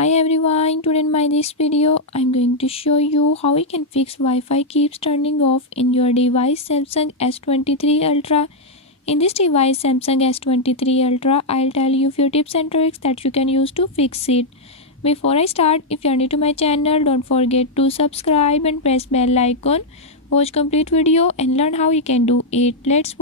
Hi everyone, today in this video I'm going to show you how you can fix Wi-Fi keeps turning off in your device Samsung S23 Ultra. In this device Samsung S23 Ultra, I'll tell you few tips and tricks that you can use to fix it. Before I start, if you're new to my channel, don't forget to subscribe and press bell icon. Watch complete video and learn how you can do it. Let's